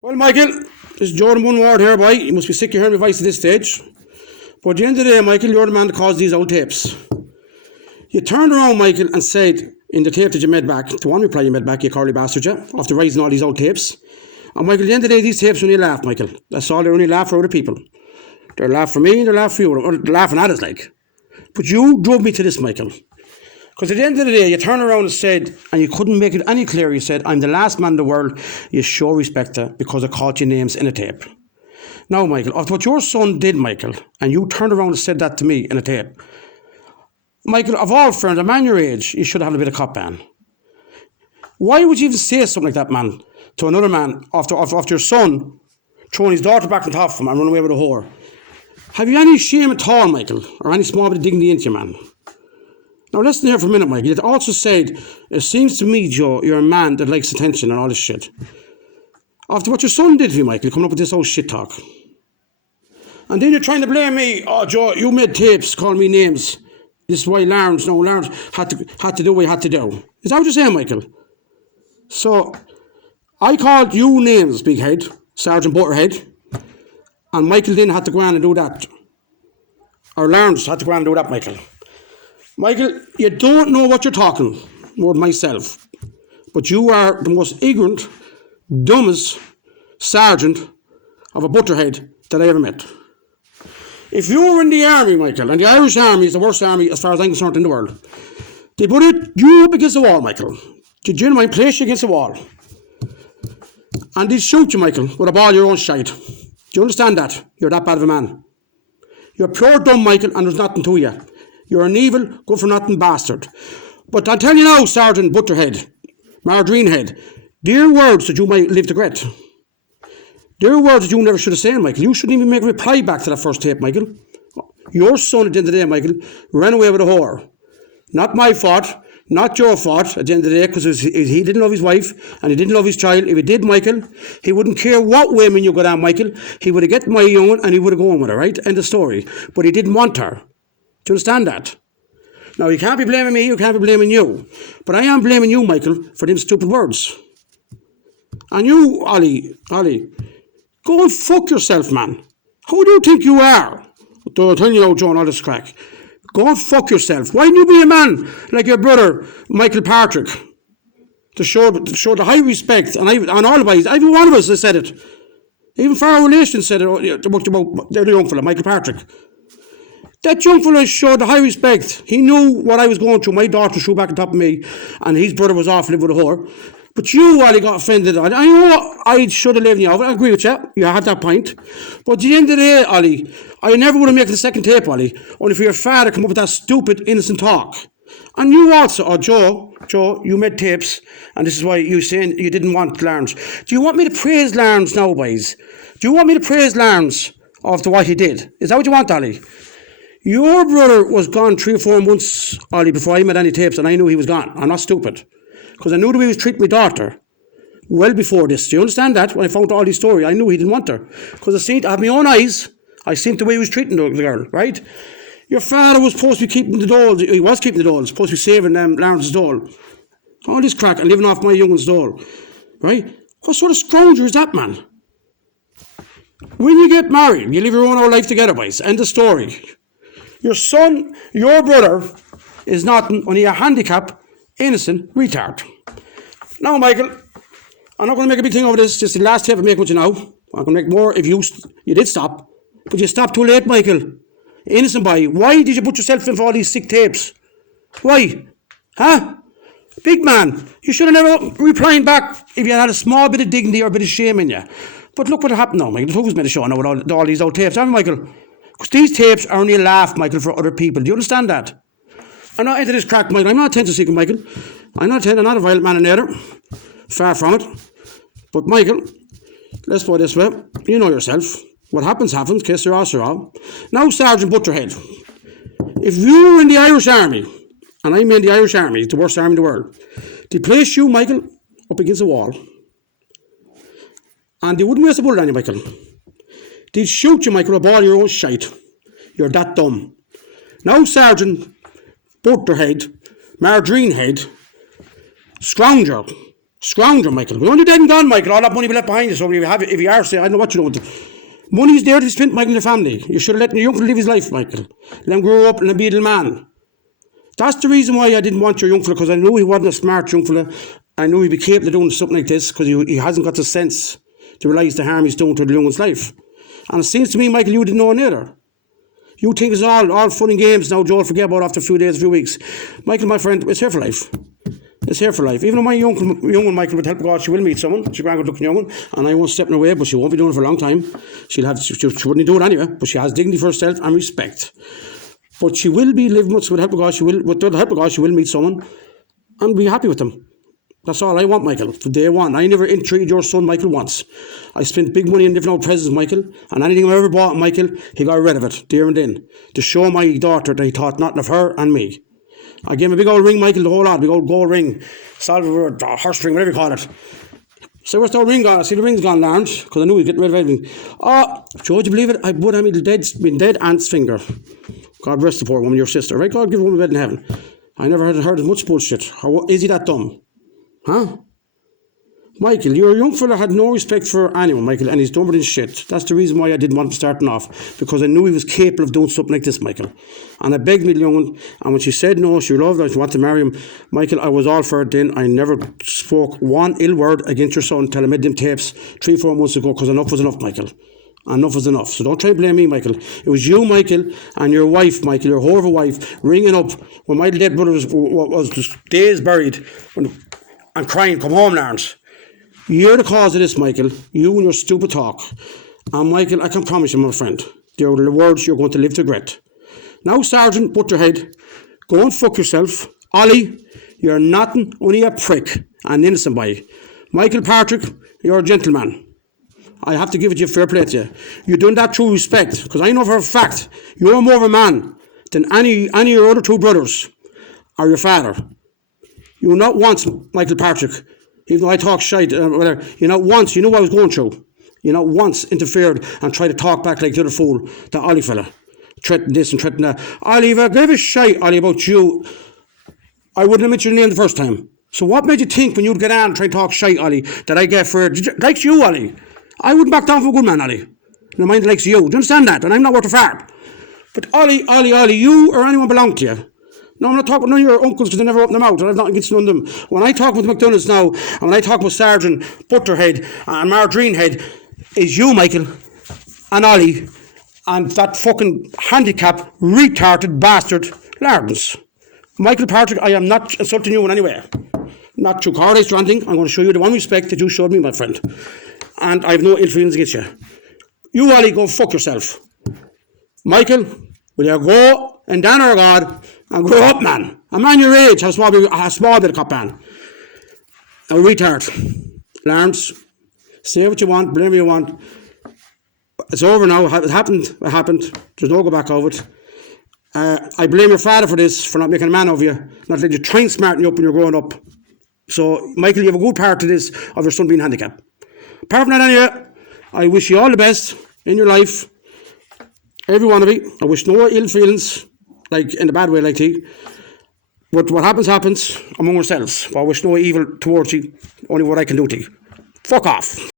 Well, Michael, this is Jordan one word here, boy. You must be sick of hearing my voice at this stage. But at the end of the day, Michael, you're the man that caused these old tapes. You turned around, Michael, and said in the tape that you made back, the one reply you made back, you curly bastard, yeah, after raising all these old tapes. And Michael, at the end of the day, these tapes only laugh, Michael. That's all, they only laugh for other people. They're laugh for me and they're laugh for you, or they're laughing at us, like. But you drove me to this, Michael. Because at the end of the day, you turned around and said, and you couldn't make it any clearer, you said, I'm the last man in the world you show respect to because I called your names in a tape. Now, Michael, after what your son did, Michael, and you turned around and said that to me in a tape, Michael, of all friends, a man your age, you should have a bit of cop ban. Why would you even say something like that, man, to another man after your son throwing his daughter back on top of him and running away with a whore? Have you any shame at all, Michael, or any small bit of dignity into you, man? Now listen here for a minute, Michael. You also said, it seems to me, Joe, you're a man that likes attention and all this shit. After what your son did to you, Michael, you're coming up with this old shit talk. And then you're trying to blame me. Oh, Joe, you made tapes calling me names. This is why Lawrence had to do what he had to do. Is that what you're saying, Michael? So, I called you names, big head, Sergeant Butterhead, and Michael then had to go on and do that. Or Lawrence had to go on and do that, Michael. Michael, you don't know what you're talking, more than myself. But you are the most ignorant, dumbest sergeant of a butterhead that I ever met. If you were in the army, Michael, and the Irish army is the worst army as far as I'm concerned in the world, they put you up against the wall, Michael. They genuinely place you against the wall. And they shoot you, Michael, with a ball your own shite. Do you understand that? You're that bad of a man. You're pure dumb, Michael, and there's nothing to you. You're an evil, good-for-nothing bastard. But I'll tell you now, Sergeant Butterhead, Margarine dear words that you might live to regret. Dear words that you never should have said, Michael. You shouldn't even make a reply back to that first tape, Michael. Your son, at the end of the day, Michael, ran away with a whore. Not my fault, not your fault, at the end of the day, because he didn't love his wife and he didn't love his child. If he did, Michael, he wouldn't care what women you got on, Michael. He would have get my young one and he would have gone with her, right? End of story. But he didn't want her. Do you understand that? Now, you can't be blaming me, you can't be blaming you. But I am blaming you, Michael, for them stupid words. And you, Ollie, go and fuck yourself, man. Who do you think you are? I'll tell you now, John, all this crack. Go and fuck yourself. Why don't you be a man like your brother, Michael Patrick, to show the high respect, and all of us, every one of us has said it. Even for our relations said it about the young fella, Michael Patrick. That young fella showed the high respect. He knew what I was going through. My daughter threw back on top of me, and his brother was off living with a whore. But you, Wally, got offended. I know I should have lived in the oven. I agree with you. You had that point. But at the end of the day, Ollie, I never would have made the second tape, Ollie, only for your father to come up with that stupid, innocent talk. And you also, Joe, you made tapes, and this is why you saying you didn't want Lawrence. Do you want me to praise Lawrence now, boys? Do you want me to praise Lawrence after what he did? Is that what you want, Ollie? Your brother was gone 3 or 4 months, Ollie, before I made any tapes, and I knew he was gone. I'm not stupid. Because I knew the way he was treating my daughter well before this. Do you understand that? When I found all these stories, I knew he didn't want her. Because I had my own eyes. I seen the way he was treating the girl, right? Your father was supposed to be keeping the dolls. He was keeping the dolls. Supposed to be saving Lawrence's doll. All this crack and living off my young one's doll. Right? What sort of scrounger is that, man? When you get married, you live your own whole life together, boys. End of story. Your son, your brother, is nothing only a handicap, innocent retard. Now, Michael, I'm not going to make a big thing over this. Just the last tape I'm making with you now. I'm going to make more if you did stop. But you stopped too late, Michael. Innocent boy. Why did you put yourself in for all these sick tapes? Why? Huh? Big man, you should have never replied back if you had a small bit of dignity or a bit of shame in you. But look what happened now, Michael. Who's made a show now with all these old tapes, haven't you, Michael? Because these tapes are only a laugh, Michael, for other people. Do you understand that? I'm not into this crack, Michael. I'm not attention seeking, Michael. I'm not a violent man in there. Far from it. But, Michael, let's put it this way. You know yourself. What happens, kiss your ass or all. Now, Sergeant Butterhead, if you were in the Irish Army, and I mean the Irish Army, it's the worst army in the world, they place you, Michael, up against the wall. And they wouldn't waste a bullet on you, Michael. They'd shoot you, Michael, with a ball your own shite. You're that dumb. Now, Sergeant Butterhead, Margarine Head, Scrounger, Scrounger, Michael. When you're dead and gone, Michael, all that money will be left behind you. So if you are, say, I don't know what you know with it. Money's there to be spent, Michael, in the family. You should have let your uncle live his life, Michael. Let him grow up and be a little man. That's the reason why I didn't want your young fella, because I knew he wasn't a smart young fella. I knew he'd be capable of doing something like this, because he hasn't got the sense to realise the harm he's doing to the young one's life. And it seems to me, Michael, you didn't know neither. You think it's all fun and games now, Joel, forget about it after a few days, a few weeks. Michael, my friend, it's here for life. It's here for life. Even though my young one, Michael, with help of God, she will meet someone. She's a grand good looking young one, and I won't step in her way, but she won't be doing it for a long time. She wouldn't do it anyway, but she has dignity for herself and respect. But she will be living with the help of God. With the help of God, she will meet someone and be happy with them. That's all I want, Michael, from day one. I never entreated your son, Michael, once. I spent big money on different old presents, Michael, and anything I ever bought, Michael, he got rid of it, there and then, to show my daughter that he thought nothing of her and me. I gave him a big old ring, Michael, the whole lot, big old gold ring, silver, horse ring, whatever you call it. So where's the old ring gone? I see the ring's gone, Lawrence, because I knew he was getting rid of everything. Oh, Joe, would you believe it? I would have been dead aunt's finger. God rest the poor woman, your sister, right? God give a woman a bed in heaven. I never heard as much bullshit. Is he that dumb? Huh? Michael, your young fella had no respect for anyone, Michael, and he's dumber than shit. That's the reason why I didn't want him starting off, because I knew he was capable of doing something like this, Michael. And I begged me, the young one, and when she said no, she loved him, she wanted to marry him, Michael, I was all for it then. I never spoke one ill word against your son until I made them tapes 3-4 months ago, because enough was enough, Michael. Enough is enough. So don't try to blame me, Michael. It was you, Michael, and your wife, Michael, your horrible wife, ringing up when my dead brother was just days buried and crying, come home, Lawrence. You're the cause of this, Michael. You and your stupid talk. And Michael, I can promise you, my friend, they're the words you're going to live to regret. Now, Sergeant Butterhead, go and fuck yourself. Ollie, you're nothing, only a prick and innocent boy. Michael Patrick, you're a gentleman. I have to give it you fair play to you. You've done that through respect, because I know for a fact you're more of a man than any of your other two brothers or your father. You not once, Michael Patrick, even though I talk shite, whatever, you not once, you know what I was going through. You not once interfered and tried to talk back like the other fool, the Ollie fella. Threatened this and threatened that. Ollie, if I gave a shite, Ollie, about you, I wouldn't have mentioned your name the first time. So what made you think when you'd get on and try to talk shite, Ollie, that I get for, likes you, Ollie? I wouldn't back down for a good man, Ollie. No mind likes you. Do you understand that? And I'm not worth a fart. But Ollie, you or anyone belong to you. No, I'm not talking about none of your uncles because they never open their mouth. I have nothing against none of them. When I talk with McDonagh's now, and when I talk with Sergeant Butterhead and Margarine Head, is you, Michael, and Ollie, and that fucking handicapped, retarded bastard, Lawrence. Michael Patrick, I am not insulting you in any way. Not through cowardice or anything. I'm going to show you the one respect that you showed me, my friend. And I have no ill feelings against you. You, Ollie, go fuck yourself. Michael, will you go and down our God and grow up, man? A man your age has a small bit of cop man. A retard. Lawrence, say what you want, blame what you want. It's over now. It happened. There's no go back over it. I blame your father for this, for not making a man of you, not letting you try and smarten you up when you're growing up. So, Michael, you have a good part to this of your son being handicapped. Apart from that, anyway, I wish you all the best in your life. Every one of you. I wish no ill feelings, like in a bad way, like he. But what happens, happens among ourselves. But I wish no evil towards you. Only what I can do to you. Fuck off.